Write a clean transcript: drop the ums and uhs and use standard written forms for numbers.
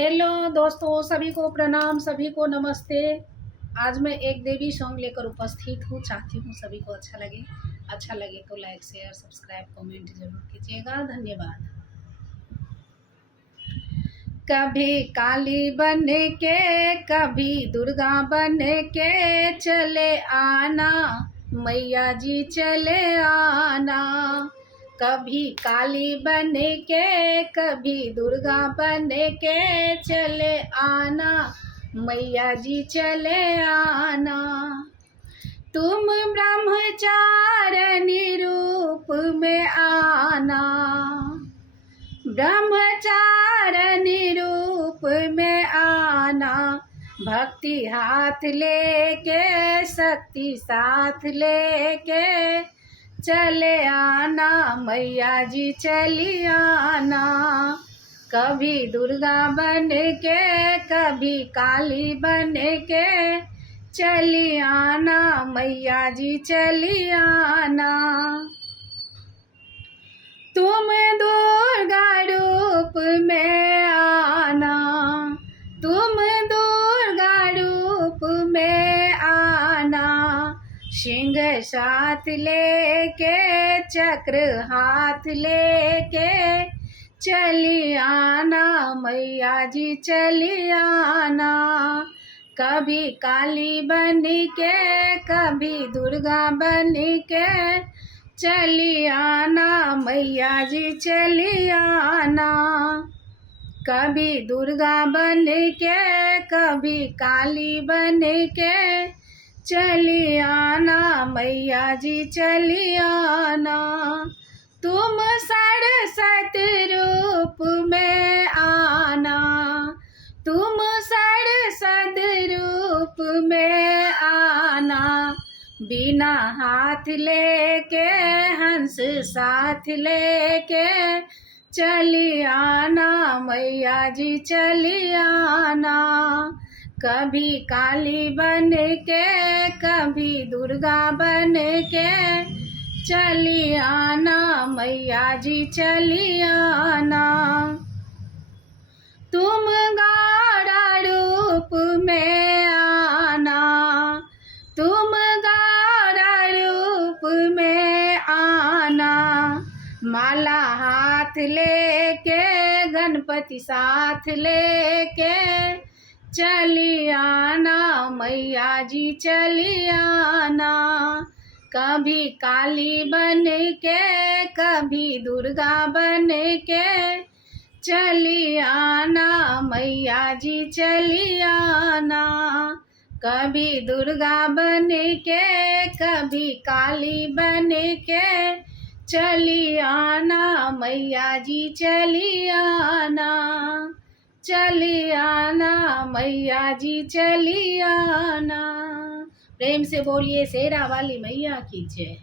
Hello दोस्तों, सभी को प्रणाम, सभी को नमस्ते। आज मैं एक देवी सॉन्ग लेकर उपस्थित हूँ। चाहती हूँ सभी को अच्छा लगे तो लाइक शेयर सब्सक्राइब कमेंट जरूर कीजिएगा। धन्यवाद। कभी काली बन के कभी दुर्गा बन के चले आना, मैया जी चले आना। कभी काली बन के कभी दुर्गा बन के चले आना, मैया जी चले आना। तुम ब्रह्मचारिणी रूप में आना, ब्रह्मचारिणी रूप में आना। भक्ति हाथ लेके शक्ति साथ लेके चले आना, मैया जी चली आना। कभी दुर्गा बन के कभी काली बन के चली आना, मैया जी चली आना। तुम दुर्गा रूप में आना, तुम दुर्गा रूप में आना। सिंह साथ लेके चक्र हाथ लेके चली आना, मैया जी चली आना। कभी काली बन के कभी दुर्गा बन के चली आना, मैया जी चली आना। कभी दुर्गा बन के कभी काली बन के चली आना, मैया जी चली आना। तुम सरस्वत रूप में आना, तुम सरस्वत रूप में आना। बिना हाथ लेके हंस साथ लेके चली आना, मैया जी चली आना। कभी काली बन के कभी दुर्गा बन के चली आना, मैया जी चली आना। तुम गौरा रूप में आना, तुम गौरा रूप में आना। माला हाथ लेके गणपति साथ लेके चली आना, मैया जी चली आना। कभी काली बन के कभी दुर्गा बन के चली आना, मैया जी चली आना। कभी दुर्गा बन के कभी काली बन के चली आना, मैया जी चली आना। चली आना, मैया जी चली आना। प्रेम से बोलिए शेरा वाली मैया की जय।